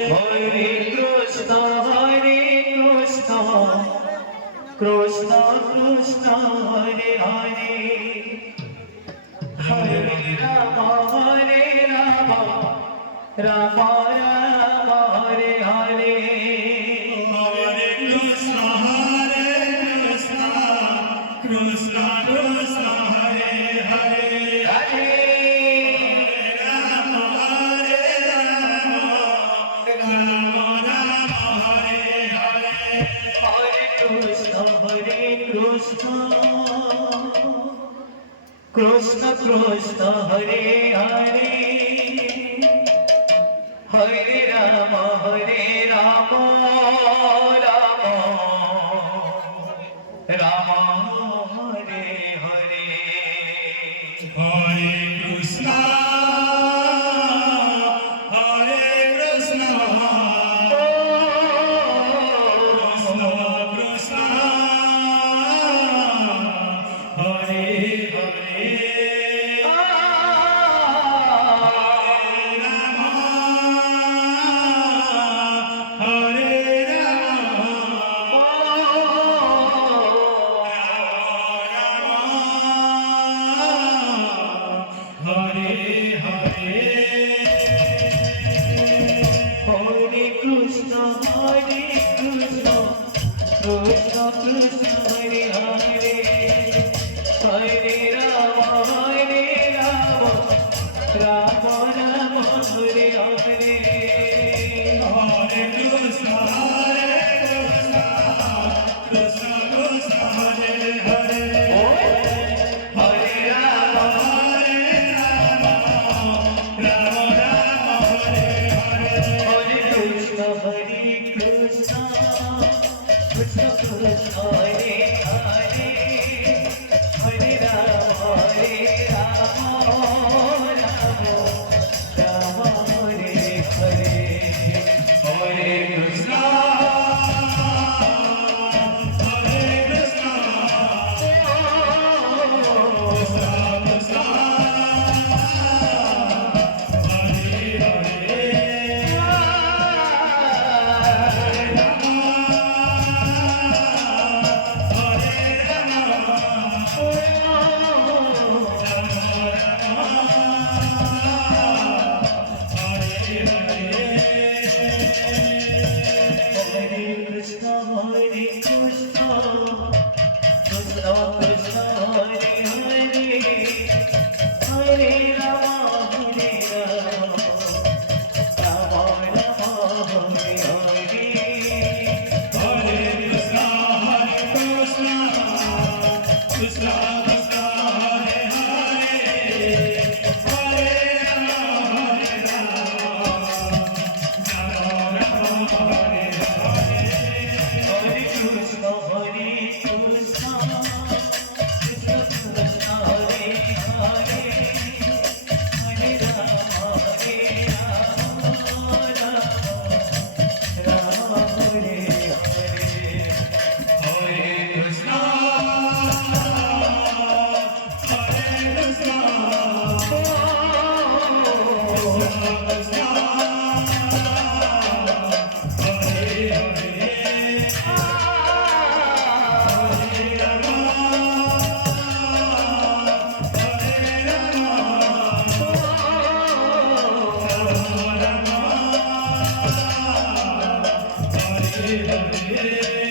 Hare Krishna, Krishna Krishna, Hare Hare, Hare Rama, Rama Rama, Hare Hare. Hare Krishna, Krishna Krishna, Hare Hare, Hare Rama, Rama Rama, Hare Hare. Hare Krishna, Krishna Hare Hare, Hare Rama, Rama Rama, Hare Hare. Hare Krishna, Hare Krishna, Krishna Krishna, Hare Hare, Rama, Hare Hare Hare. Hare Krishna, Krishna Krishna, Hare Hare, Hare Rama, Rama Rama, Hare Hare. Hare Krishna, Krishna Krishna, Hare Hare, Hare Rama, Rama Rama, Hare Hare. Hare Krishna, Krishna Krishna, Hare Hare, Hare Rama, Rama Hare Hare. Hare Krishna, Hare Krishna, Krishna Krishna, Hare Hare, Hare Krishna, Krishna Krishna, Hare Hare, Hare Rama, Rama Rama, Hare Hare. Hare Krishna, Krishna Krishna, Hare Hare, Hare Rama, Rama Rama, Hare Hare. Hare Krishna, Krishna Krishna, Hare Hare, Hare Rama, Rama Hare Hare. Hare Krishna, Hare Krishna, Krishna Krishna, Hare Hare, Hare Rama, Hare Rama, Rama Rama, Hare Hare.